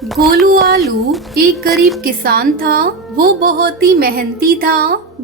गोलू आलू एक गरीब किसान था। वो बहुत ही मेहनती था।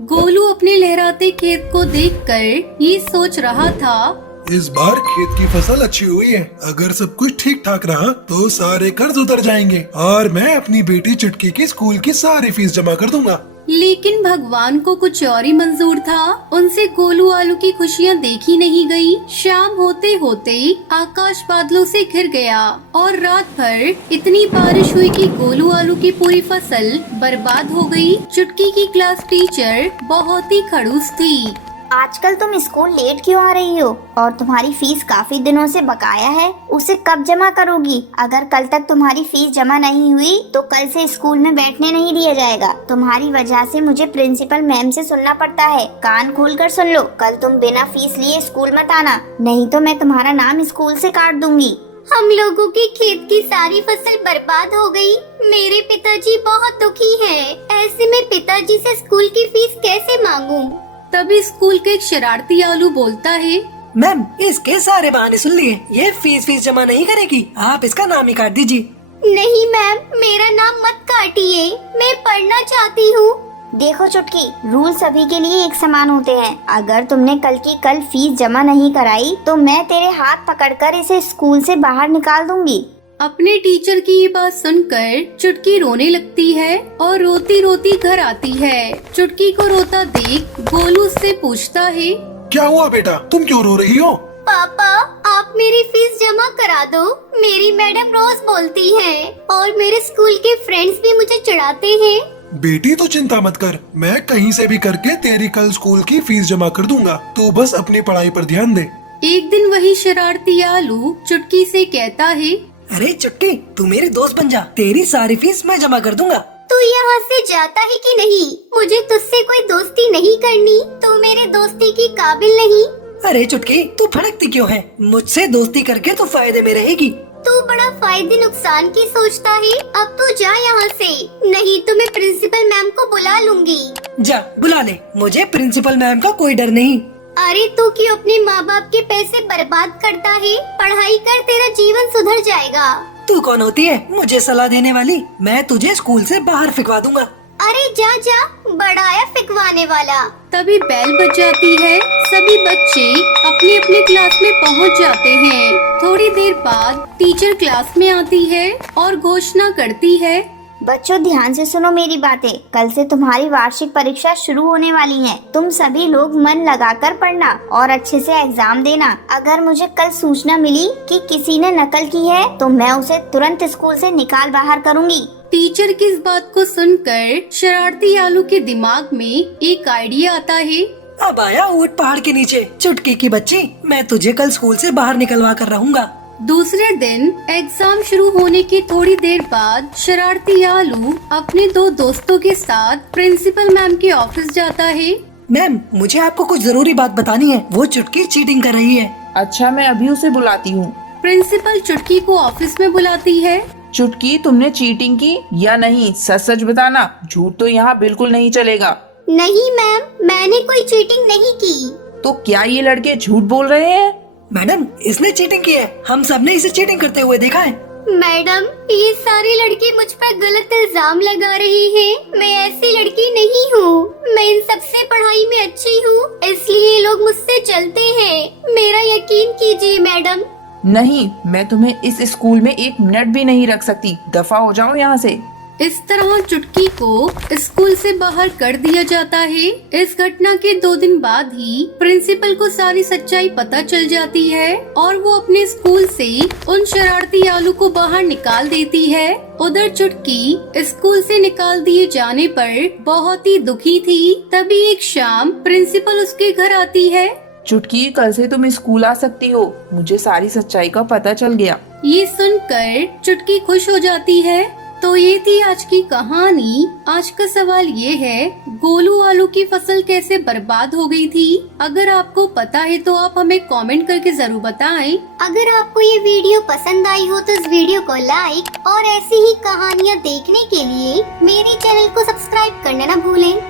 गोलू अपने लहराते खेत को देखकर ये सोच रहा था, इस बार खेत की फसल अच्छी हुई है। अगर सब कुछ ठीक ठाक रहा तो सारे कर्ज उतर जाएंगे और मैं अपनी बेटी चुटकी की स्कूल की सारी फीस जमा कर दूंगा। लेकिन भगवान को कुछ और ही मंजूर था। उनसे गोलू आलू की खुशियाँ देखी नहीं गई। शाम होते होते आकाश बादलों से घिर गया और रात भर इतनी बारिश हुई कि गोलू आलू की पूरी फसल बर्बाद हो गई। चुटकी की क्लास टीचर बहुत ही खड़ूस थी। आजकल तुम स्कूल लेट क्यों आ रही हो? और तुम्हारी फीस काफी दिनों से बकाया है, उसे कब जमा करोगी? अगर कल तक तुम्हारी फीस जमा नहीं हुई तो कल से स्कूल में बैठने नहीं दिया जाएगा। तुम्हारी वजह से मुझे प्रिंसिपल मैम से सुनना पड़ता है। कान खोल कर सुन लो, कल तुम बिना फीस लिए स्कूल मत आना, नहीं तो मैं तुम्हारा नाम स्कूल से काट दूंगी। हम लोगों के खेत की सारी फसल बर्बाद हो गई। मेरे पिताजी बहुत दुखी हैं। ऐसे में पिताजी से स्कूल की फीस कैसे मांगूं? तभी स्कूल के एक शरारती आलू बोलता है, मैम इसके सारे बहाने सुन लिए, ये फीस जमा नहीं करेगी, आप इसका नाम ही काट दीजिए। नहीं मैम, मेरा नाम मत काटिए, मैं पढ़ना चाहती हूँ। देखो चुटकी, रूल सभी के लिए एक समान होते हैं। अगर तुमने कल की कल फीस जमा नहीं कराई तो मैं तेरे हाथ पकड़कर इसे स्कूल से बाहर निकाल दूंगी। अपने टीचर की ये बात सुनकर चुटकी रोने लगती है और रोती रोती घर आती है। चुटकी को रोता देख गोलू उससे पूछता है, क्या हुआ बेटा, तुम क्यों रो रही हो? पापा, आप मेरी फीस जमा करा दो। मेरी मैडम रोज बोलती है और मेरे स्कूल के फ्रेंड्स भी मुझे चिढ़ाते हैं। बेटी तू चिंता मत कर, मैं कहीं से भी करके तेरी कल स्कूल की फीस जमा कर दूंगा। तू बस अपनी पढ़ाई पर ध्यान दे। एक दिन वही शरारती आलू चुटकी से कहता है, अरे चुटकी तू मेरे दोस्त बन जा, तेरी सारी फीस मैं जमा कर दूंगा। तू यहाँ से जाता है कि नहीं? मुझे तुझसे कोई दोस्ती नहीं करनी, तू मेरे दोस्ती की काबिल नहीं। अरे चुटकी तू भड़कती क्यों है? मुझसे दोस्ती करके तो फायदे में रहेगी। तू बड़ा फायदे नुकसान की सोचता है। अब तू जा यहाँ से, नहीं तो मैं प्रिंसिपल मैम को बुला लूंगी। जा बुला ले, मुझे प्रिंसिपल मैम का कोई डर नहीं। अरे तू क्यों अपने माँ बाप के पैसे बर्बाद करता है? पढ़ाई कर, तेरा जीवन सुधर जाएगा। तू कौन होती है मुझे सलाह देने वाली? मैं तुझे स्कूल से बाहर फिकवा दूंगा। अरे जा जा, बड़ाया फिकवाने वाला। तभी बेल बज जाती है। सभी बच्चे अपने अपने क्लास में पहुंच जाते हैं। थोड़ी देर बाद टीचर क्लास में आती है और घोषणा करती है, बच्चों ध्यान से सुनो मेरी बातें। कल से तुम्हारी वार्षिक परीक्षा शुरू होने वाली है। तुम सभी लोग मन लगाकर पढ़ना और अच्छे से एग्जाम देना। अगर मुझे कल सूचना मिली कि किसी ने नकल की है तो मैं उसे तुरंत स्कूल से निकाल बाहर करूंगी। टीचर की इस बात को सुनकर शरारती आलू के दिमाग में एक आइडिया आता है। अब आया ऊंट पहाड़ के नीचे। चुटकी की बच्ची, मैं तुझे कल स्कूल से बाहर निकलवा कर रहूंगा। दूसरे दिन एग्जाम शुरू होने की थोड़ी देर बाद शरारती आलू अपने दो दोस्तों के साथ प्रिंसिपल मैम के ऑफिस जाता है। मैम मुझे आपको कुछ जरूरी बात बतानी है, वो चुटकी चीटिंग कर रही है। अच्छा, मैं अभी उसे बुलाती हूँ। प्रिंसिपल चुटकी को ऑफिस में बुलाती है। चुटकी, तुमने चीटिंग की या नहीं? सच सच बताना, झूठ तो यहाँ बिल्कुल नहीं चलेगा। नहीं मैम, मैंने कोई चीटिंग नहीं की। तो क्या ये लड़के झूठ बोल रहे हैं? मैडम इसने चीटिंग की है, हम सबने इसे चीटिंग करते हुए देखा है। मैडम, ये सारे लड़के मुझ पर गलत इल्जाम लगा रहे हैं। मैं ऐसी लड़की नहीं हूँ। मैं इन सबसे पढ़ाई में अच्छी हूँ, इसलिए ये लोग मुझसे चलते हैं। मेरा यकीन कीजिए मैडम। नहीं, मैं तुम्हें इस स्कूल में एक मिनट भी नहीं रख सकती। दफा हो जाओ यहाँ से। इस तरह चुटकी को स्कूल से बाहर कर दिया जाता है। इस घटना के 2 दिन बाद ही प्रिंसिपल को सारी सच्चाई पता चल जाती है और वो अपने स्कूल से उन शरारती आलू को बाहर निकाल देती है। उधर चुटकी स्कूल से निकाल दिए जाने पर बहुत ही दुखी थी। तभी एक शाम प्रिंसिपल उसके घर आती है। चुटकी, कल से तुम स्कूल आ सकती हो, मुझे सारी सच्चाई का पता चल गया। ये सुनकर चुटकी खुश हो जाती है। तो ये थी आज की कहानी। आज का सवाल ये है, गोलू आलू की फसल कैसे बर्बाद हो गई थी? अगर आपको पता है तो आप हमें कमेंट करके जरूर बताएं। अगर आपको ये वीडियो पसंद आई हो तो इस वीडियो को लाइक और ऐसी ही कहानियाँ देखने के लिए मेरे चैनल को सब्सक्राइब करना न भूलें।